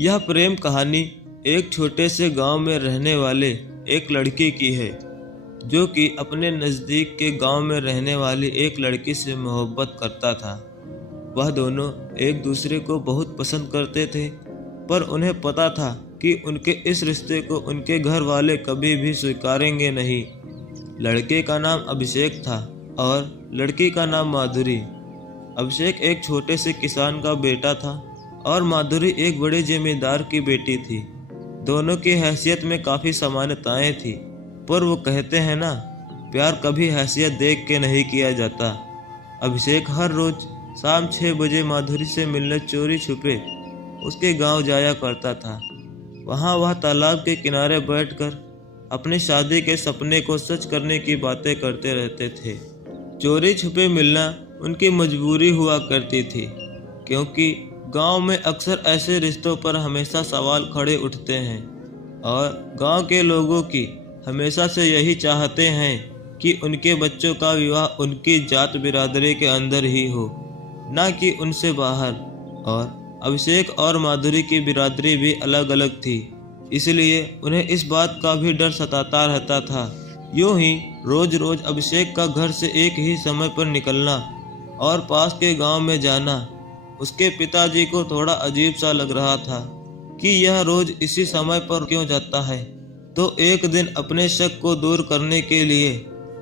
यह प्रेम कहानी एक छोटे से गांव में रहने वाले एक लड़के की है जो कि अपने नज़दीक के गांव में रहने वाली एक लड़की से मोहब्बत करता था। वह दोनों एक दूसरे को बहुत पसंद करते थे, पर उन्हें पता था कि उनके इस रिश्ते को उनके घर वाले कभी भी स्वीकारेंगे नहीं। लड़के का नाम अभिषेक था और लड़की का नाम माधुरी। अभिषेक एक छोटे से किसान का बेटा था और माधुरी एक बड़े जमींदार की बेटी थी। दोनों की हैसियत में काफ़ी समानताएं थी, पर वो कहते हैं ना, प्यार कभी हैसियत देख के नहीं किया जाता। अभिषेक हर रोज़ शाम 6 बजे माधुरी से मिलने चोरी छुपे उसके गांव जाया करता था। वहां वह तालाब के किनारे बैठकर अपनी शादी के सपने को सच करने की बातें करते रहते थे। चोरी छुपे मिलना उनकी मजबूरी हुआ करती थी, क्योंकि गांव में अक्सर ऐसे रिश्तों पर हमेशा सवाल खड़े उठते हैं और गांव के लोगों की हमेशा से यही चाहते हैं कि उनके बच्चों का विवाह उनकी जात बिरादरी के अंदर ही हो, ना कि उनसे बाहर। और अभिषेक और माधुरी की बिरादरी भी अलग अलग थी, इसलिए उन्हें इस बात का भी डर सताता रहता था। यूं ही रोज रोज अभिषेक का घर से एक ही समय पर निकलना और पास के गांव में जाना उसके पिताजी को थोड़ा अजीब सा लग रहा था कि यह रोज इसी समय पर क्यों जाता है। तो एक दिन अपने शक को दूर करने के लिए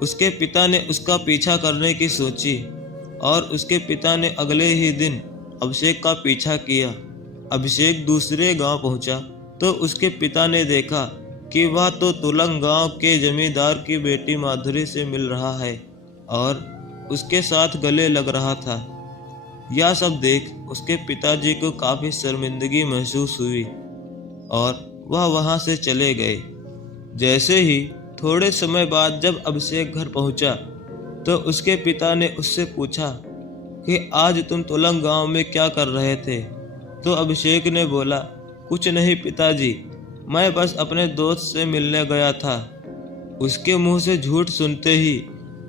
उसके पिता ने उसका पीछा करने की सोची और उसके पिता ने अगले ही दिन अभिषेक का पीछा किया। अभिषेक दूसरे गांव पहुंचा तो उसके पिता ने देखा कि वह तो तुलंग गांव के जमींदार की बेटी माधुरी से मिल रहा है और उसके साथ गले लग रहा था। यह सब देख उसके पिताजी को काफ़ी शर्मिंदगी महसूस हुई और वह वहां से चले गए। जैसे ही थोड़े समय बाद जब अभिषेक घर पहुंचा तो उसके पिता ने उससे पूछा कि आज तुम तुलंग गांव में क्या कर रहे थे। तो अभिषेक ने बोला, कुछ नहीं पिताजी, मैं बस अपने दोस्त से मिलने गया था। उसके मुंह से झूठ सुनते ही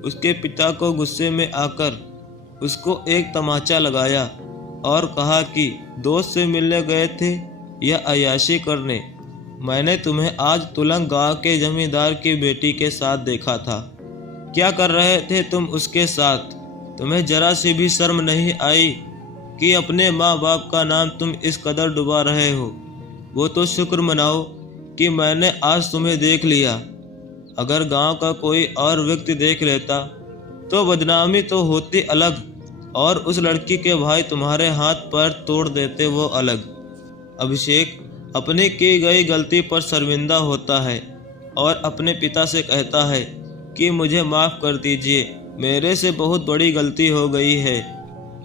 उसके पिता को गुस्से में आकर उसको एक तमाचा लगाया और कहा कि दोस्त से मिलने गए थे या अय्याशी करने। मैंने तुम्हें आज तुलंग गांव के जमींदार की बेटी के साथ देखा था। क्या कर रहे थे तुम उसके साथ? तुम्हें जरा सी भी शर्म नहीं आई कि अपने माँ बाप का नाम तुम इस कदर डुबा रहे हो? वो तो शुक्र मनाओ कि मैंने आज तुम्हें देख लिया। अगर गांव का कोई और व्यक्ति देख लेता तो बदनामी तो होती अलग और उस लड़की के भाई तुम्हारे हाथ पैर तोड़ देते वो अलग। अभिषेक अपनी की गई गलती पर शर्मिंदा होता है और अपने पिता से कहता है कि मुझे माफ़ कर दीजिए, मेरे से बहुत बड़ी गलती हो गई है।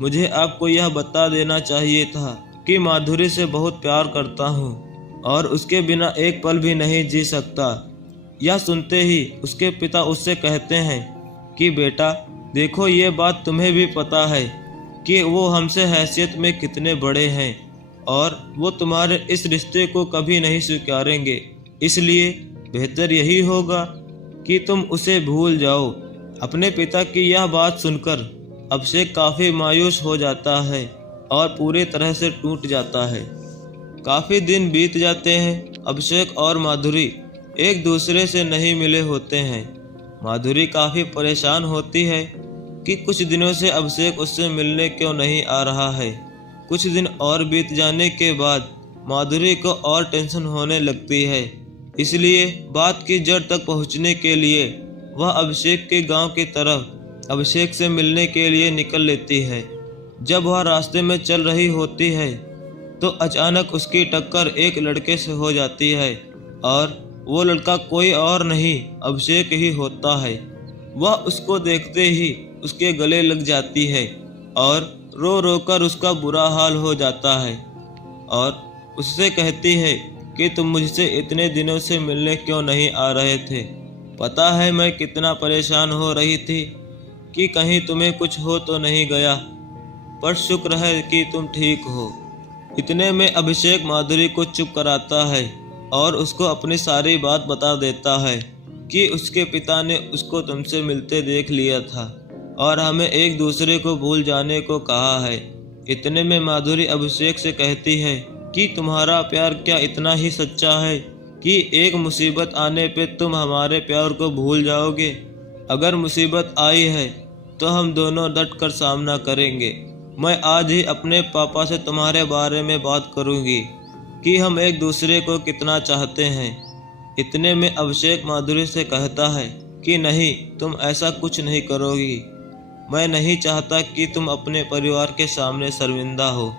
मुझे आपको यह बता देना चाहिए था कि माधुरी से बहुत प्यार करता हूँ और उसके बिना एक पल भी नहीं जी सकता। यह सुनते ही उसके पिता उससे कहते हैं कि बेटा देखो, ये बात तुम्हें भी पता है कि वो हमसे हैसियत में कितने बड़े हैं और वो तुम्हारे इस रिश्ते को कभी नहीं स्वीकारेंगे, इसलिए बेहतर यही होगा कि तुम उसे भूल जाओ। अपने पिता की यह बात सुनकर अभिषेक काफ़ी मायूस हो जाता है और पूरी तरह से टूट जाता है। काफ़ी दिन बीत जाते हैं, अभिषेक और माधुरी एक दूसरे से नहीं मिले होते हैं। माधुरी काफ़ी परेशान होती है कि कुछ दिनों से अभिषेक उससे मिलने क्यों नहीं आ रहा है। कुछ दिन और बीत जाने के बाद माधुरी को और टेंशन होने लगती है, इसलिए बात की जड़ तक पहुंचने के लिए वह अभिषेक के गांव की तरफ अभिषेक से मिलने के लिए निकल लेती है। जब वह रास्ते में चल रही होती है तो अचानक उसकी टक्कर एक लड़के से हो जाती है और वो लड़का कोई और नहीं अभिषेक ही होता है। वह उसको देखते ही उसके गले लग जाती है और रो रो कर उसका बुरा हाल हो जाता है और उससे कहती है कि तुम मुझसे इतने दिनों से मिलने क्यों नहीं आ रहे थे? पता है मैं कितना परेशान हो रही थी कि कहीं तुम्हें कुछ हो तो नहीं गया, पर शुक्र है कि तुम ठीक हो। इतने में अभिषेक माधुरी को चुप कराता है और उसको अपनी सारी बात बता देता है कि उसके पिता ने उसको तुमसे मिलते देख लिया था और हमें एक दूसरे को भूल जाने को कहा है। इतने में माधुरी अभिषेक से कहती है कि तुम्हारा प्यार क्या इतना ही सच्चा है कि एक मुसीबत आने पे तुम हमारे प्यार को भूल जाओगे? अगर मुसीबत आई है तो हम दोनों डट कर सामना करेंगे। मैं आज ही अपने पापा से तुम्हारे बारे में बात करूंगी कि हम एक दूसरे को कितना चाहते हैं। इतने में अभिषेक माधुरी से कहता है कि नहीं, तुम ऐसा कुछ नहीं करोगी। मैं नहीं चाहता कि तुम अपने परिवार के सामने शर्मिंदा हो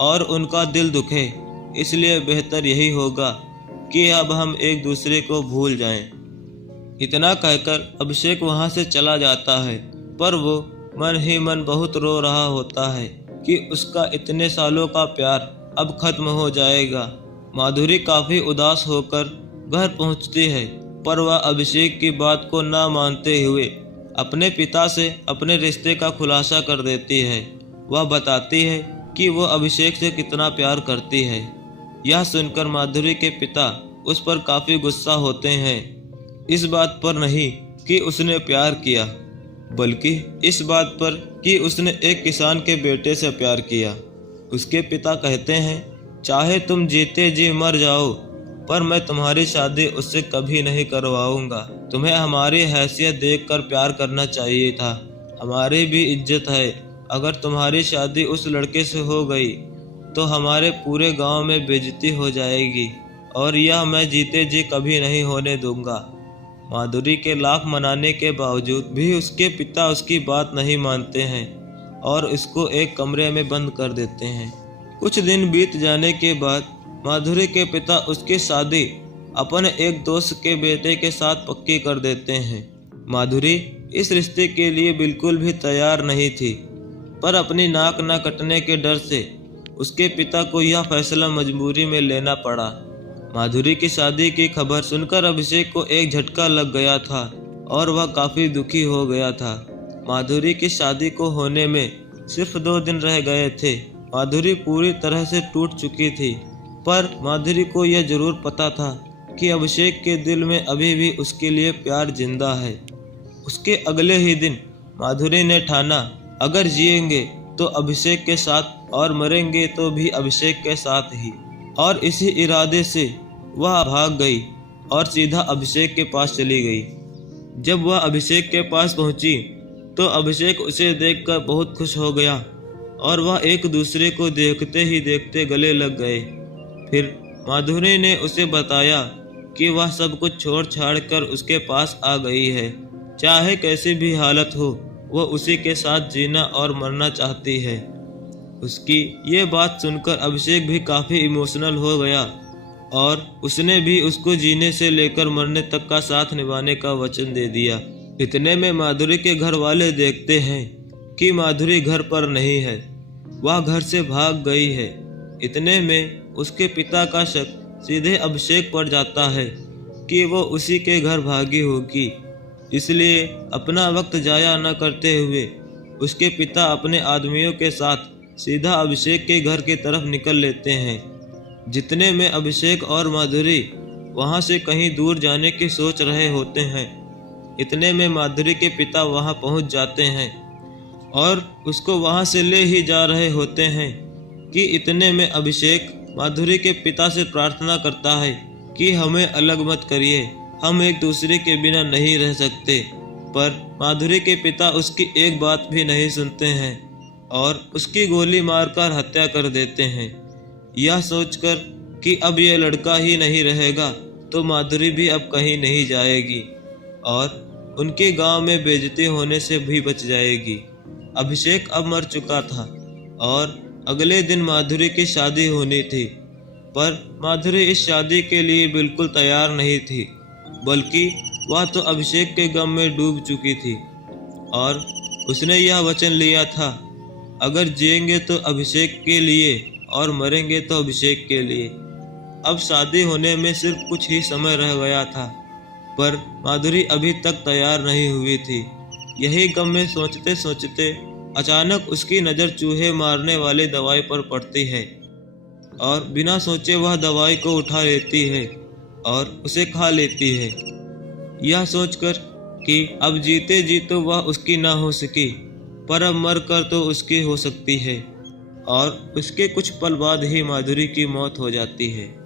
और उनका दिल दुखे, इसलिए बेहतर यही होगा कि अब हम एक दूसरे को भूल जाएं। इतना कहकर अभिषेक वहां से चला जाता है, पर वो मन ही मन बहुत रो रहा होता है कि उसका इतने सालों का प्यार अब खत्म हो जाएगा। माधुरी काफी उदास होकर घर पहुंचती है, पर वह अभिषेक की बात को ना मानते हुए अपने पिता से अपने रिश्ते का खुलासा कर देती है। वह बताती है कि वो अभिषेक से कितना प्यार करती है। यह सुनकर माधुरी के पिता उस पर काफी गुस्सा होते हैं, इस बात पर नहीं कि उसने प्यार किया, बल्कि इस बात पर कि उसने एक किसान के बेटे से प्यार किया। उसके पिता कहते हैं, चाहे तुम जीते जी मर जाओ, पर मैं तुम्हारी शादी उससे कभी नहीं करवाऊंगा। तुम्हें हमारी हैसियत देखकर प्यार करना चाहिए था। हमारी भी इज्जत है। अगर तुम्हारी शादी उस लड़के से हो गई तो हमारे पूरे गांव में बेइज्जती हो जाएगी, और यह मैं जीते जी कभी नहीं होने दूंगा। माधुरी के लाख मनाने के बावजूद भी उसके पिता उसकी बात नहीं मानते हैं और इसको एक कमरे में बंद कर देते हैं। कुछ दिन बीत जाने के बाद माधुरी के पिता उसकी शादी अपने एक दोस्त के बेटे के साथ पक्की कर देते हैं। माधुरी इस रिश्ते के लिए बिल्कुल भी तैयार नहीं थी, पर अपनी नाक न कटने के डर से उसके पिता को यह फैसला मजबूरी में लेना पड़ा। माधुरी की शादी की खबर सुनकर अभिषेक को एक झटका लग गया था और वह काफी दुखी हो गया था। माधुरी की शादी को होने में सिर्फ 2 दिन रह गए थे। माधुरी पूरी तरह से टूट चुकी थी, पर माधुरी को यह जरूर पता था कि अभिषेक के दिल में अभी भी उसके लिए प्यार जिंदा है। उसके अगले ही दिन माधुरी ने ठाना, अगर जिएंगे तो अभिषेक के साथ और मरेंगे तो भी अभिषेक के साथ ही। और इसी इरादे से वह भाग गई और सीधा अभिषेक के पास चली गई। जब वह अभिषेक के पास पहुंची तो अभिषेक उसे देखकर बहुत खुश हो गया और वह एक दूसरे को देखते ही देखते गले लग गए। फिर माधुरी ने उसे बताया कि वह सब कुछ छोड़ छाड़ कर उसके पास आ गई है। चाहे कैसी भी हालत हो, वह उसी के साथ जीना और मरना चाहती है। उसकी ये बात सुनकर अभिषेक भी काफ़ी इमोशनल हो गया और उसने भी उसको जीने से लेकर मरने तक का साथ निभाने का वचन दे दिया। इतने में माधुरी के घर वाले देखते हैं कि माधुरी घर पर नहीं है, वह घर से भाग गई है। इतने में उसके पिता का शक सीधे अभिषेक पर जाता है कि वो उसी के घर भागी होगी। इसलिए अपना वक्त जाया न करते हुए उसके पिता अपने आदमियों के साथ सीधा अभिषेक के घर की तरफ निकल लेते हैं। जितने में अभिषेक और माधुरी वहां से कहीं दूर जाने की सोच रहे होते हैं, इतने में माधुरी के पिता वहां पहुंच जाते हैं और उसको वहां से ले ही जा रहे होते हैं कि इतने में अभिषेक माधुरी के पिता से प्रार्थना करता है कि हमें अलग मत करिए, हम एक दूसरे के बिना नहीं रह सकते। पर माधुरी के पिता उसकी एक बात भी नहीं सुनते हैं और उसकी गोली मारकर हत्या कर देते हैं। यह सोचकर कि अब यह लड़का ही नहीं रहेगा तो माधुरी भी अब कहीं नहीं जाएगी और उनके गांव में बेइज्जती होने से भी बच जाएगी। अभिषेक अब मर चुका था और अगले दिन माधुरी की शादी होनी थी, पर माधुरी इस शादी के लिए बिल्कुल तैयार नहीं थी, बल्कि वह तो अभिषेक के गम में डूब चुकी थी और उसने यह वचन लिया था, अगर जिएंगे तो अभिषेक के लिए और मरेंगे तो अभिषेक के लिए। अब शादी होने में सिर्फ कुछ ही समय रह गया था, पर माधुरी अभी तक तैयार नहीं हुई थी। यही गम में सोचते सोचते अचानक उसकी नज़र चूहे मारने वाली दवाई पर पड़ती है और बिना सोचे वह दवाई को उठा लेती है और उसे खा लेती है, यह सोचकर कि अब जीते जी तो वह उसकी ना हो सकी, पर अब मर कर तो उसकी हो सकती है। और उसके कुछ पल बाद ही माधुरी की मौत हो जाती है।